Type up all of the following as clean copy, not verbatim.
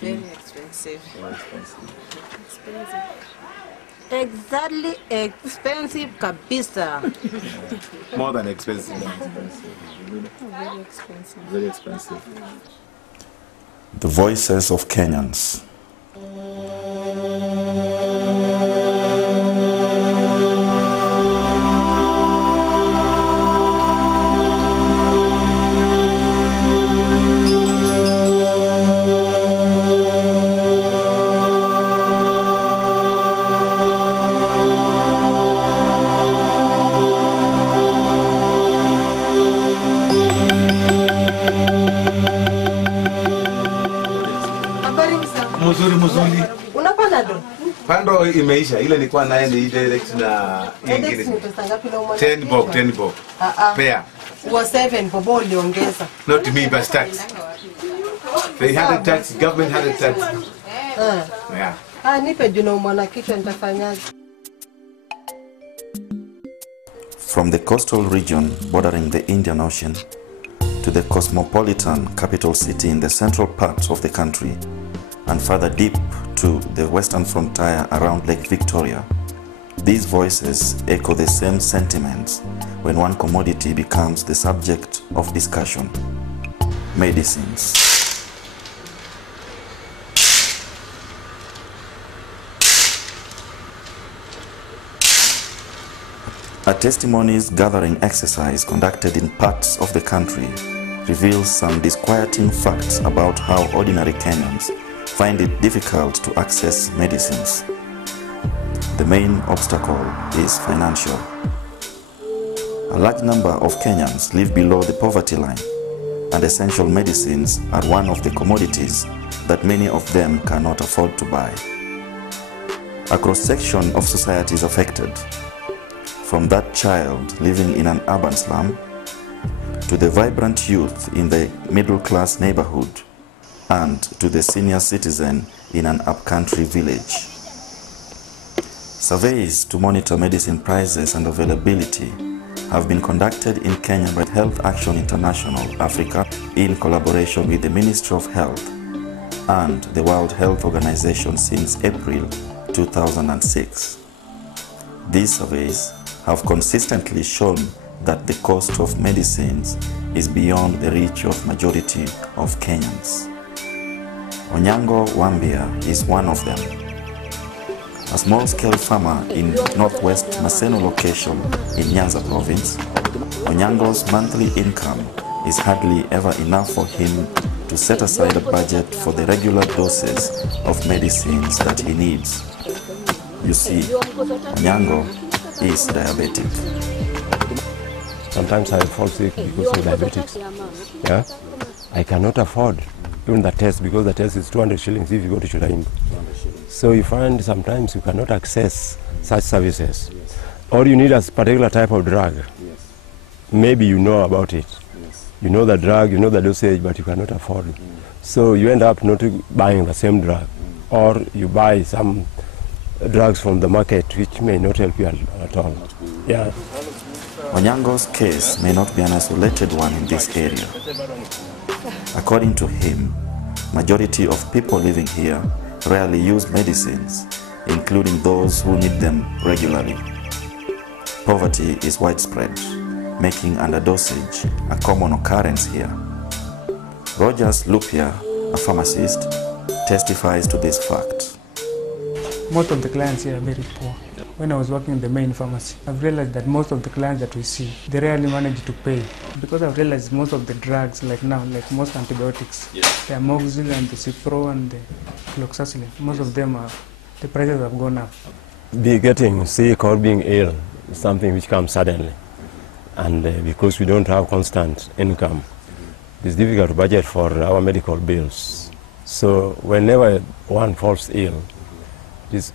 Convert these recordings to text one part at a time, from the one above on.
Very expensive. Very expensive. Exactly, expensive kabisa. More than expensive. Very expensive. Very expensive. The voices of Kenyans. Mzuri. Unapanda ndo? Pando imeisha. Ile nilikuwa naye ni direct na ingine. 10 bob. Pair. Uwa 7 bobo uliongeza. Not me, but tax. They had a tax, government had a tax. Yeah. Nipe juna umwana kichwa nitafanyaje. From the coastal region bordering the Indian Ocean to the cosmopolitan capital city in the central part of the country, and further deep to the western frontier around Lake Victoria, these voices echo the same sentiments when one commodity becomes the subject of discussion: medicines. A testimonies gathering exercise conducted in parts of the country reveals some disquieting facts about how ordinary Kenyans find it difficult to access medicines. The main obstacle is financial. A large number of Kenyans live below the poverty line, and essential medicines are one of the commodities that many of them cannot afford to buy. A cross-section of society is affected, from that child living in an urban slum to the vibrant youth in the middle-class neighborhood and to the senior citizen in an upcountry village. Surveys to monitor medicine prices and availability have been conducted in Kenya by Health Action International Africa in collaboration with the Ministry of Health and the World Health Organization since April 2006. These surveys have consistently shown that the cost of medicines is beyond the reach of majority of Kenyans. Onyango Wambia is one of them. A small-scale farmer in northwest Maseno location in Nyanza province, Onyango's monthly income is hardly ever enough for him to set aside a budget for the regular doses of medicines that he needs. You see, Onyango is diabetic. Sometimes I fall sick because of diabetics. Yeah, I cannot afford even the test because the test is 200 shillings if you go to Shulaimbu. So you find sometimes you cannot access such services. Yes. Or you need a particular type of drug. Yes. Maybe you know about it. Yes. You know the drug, you know the dosage, but you cannot afford it. So you end up not buying the same drug. Or you buy some drugs from the market which may not help you at all. Yeah. Onyango's case may not be an isolated one in this area. According to him, majority of people living here rarely use medicines, including those who need them regularly. Poverty is widespread, making underdosage a common occurrence here. Rogers Lupia, a pharmacist, testifies to this fact. Most of the clients here are very poor. When I was working in the main pharmacy, I've realized that most of the clients that we see, they rarely manage to pay. Because I've realized most of the drugs, like now, like most antibiotics, yes, the amoxicillin and the Cipro and the fluoxetine, most of them are, the prices have gone up. Getting sick or being ill is something which comes suddenly. And because we don't have constant income, it's difficult to budget for our medical bills. So whenever one falls ill,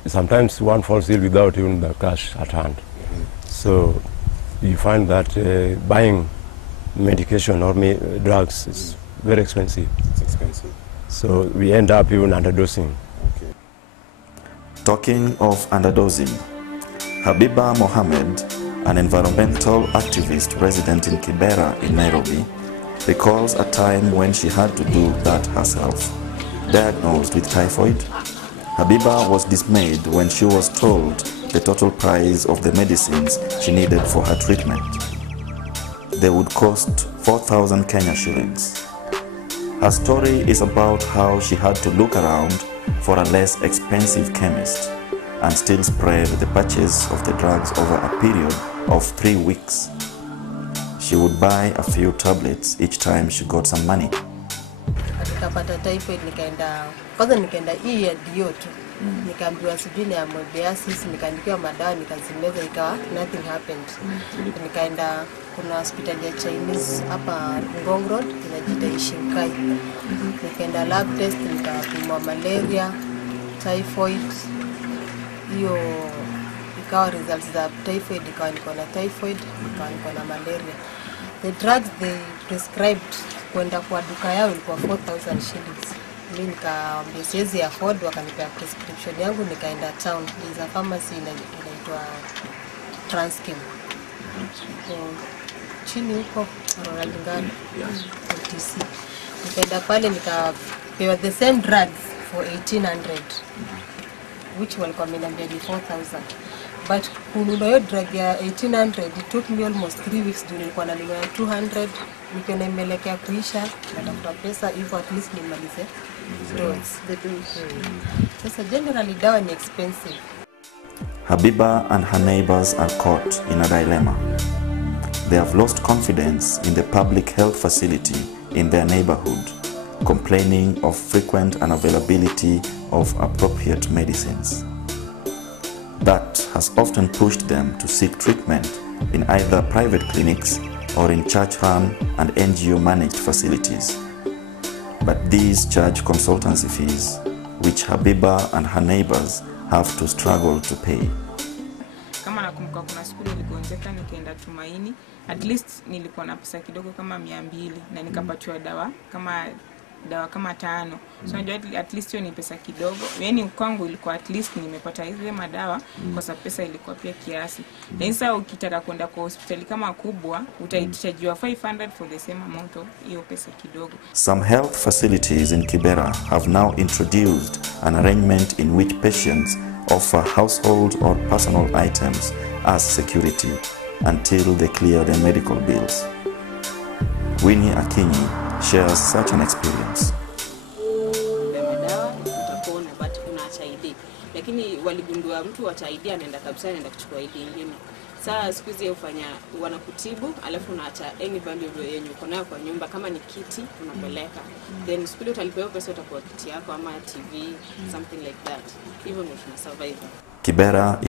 sometimes one falls ill without even the cash at hand. So you find that buying medication or drugs is very expensive. It's expensive. So we end up even underdosing. Okay. Talking of underdosing, Habiba Mohammed, an environmental activist resident in Kibera in Nairobi, recalls a time when she had to do that herself. diagnosed with typhoid. Habiba was dismayed when she was told the total price of the medicines she needed for her treatment. They would cost 4,000 Kenya shillings. Her story is about how she had to look around for a less expensive chemist and still spread the purchase of the drugs over a period of 3 weeks. She would buy a few tablets each time she got some money. Nikapata typhoid, nikaenda hii ya dio tu. Nikaambiwa sijui ni amoebiasis, nikaandikiwa madawa, nikazimeza, ikawa nothing happened. Nikaenda kuna hospitali ya Chinese hapa Ngong Road, inajiita Ishinkai. Nikaenda lab test, nikapimwa malaria, typhoid. Hiyo ikawa results za typhoid, ikawa niko na typhoid, ikawa niko na malaria. The drugs they prescribed kwenda kwa duka yao ilikuwa 4,000 shillings. Mimi nikaambia siwezi afford, wakanipea prescription yangu, nikaenda town. There's a pharmacy inaitwa Transkim. Chini huko Ronaldingani TC. Nikaenda pale nikapewa the same drugs for 1,800, which walikuwa wameniambia ni 4,000. But kununua hiyo drug ya 1,800, it took me almost 3 weeks ndio nilikuwa nanunua 200. Nikiona imelekea kuisha, natafuta pesa hivyo at least nimalize the dose. Sasa generally dawa ni expensive. Habiba and her neighbors are caught in a dilemma. They have lost confidence in the public health facility in their neighborhood, complaining of frequent unavailability of appropriate medicines. That has often pushed them to seek treatment in either private clinics or in church-run and NGO-managed facilities. But these charge consultancy fees, which Habiba and her neighbors have to struggle to pay. Kama nakumbuka kuna siku niligonjeka nikaenda Tumaini, at least nilikuwa na pesa kidogo kama 200 na nikapatiwa dawa kama 5. So unajua at least hiyo ni pesa kidogo. Yaani kwangu ilikuwa at least nimepata hizo madawa kwa sababu pesa ilikuwa pia kiasi. Na sasa ukitaka kwenda kwa hospitali kama kubwa utaichajiwa 500 for the same amount of hiyo pesa kidogo. Some health facilities in Kibera have now introduced an arrangement in which patients offer household or personal items as security until they clear their medical bills. Winnie Akinyi shares such an experience. Lakini waligundua mtu wa ID anaenda kabisa anaenda kuchukua ID nyingine. Sasa siku hizi ufanya wanakutibu alafu unaacha any value yenye uko nayo kwa nyumba, kama ni kiti unapeleka. Then siku ile utalipewa pesa utakuwa kiti yako ama TV, something like that. Hivyo ndio tuna survive. Kibera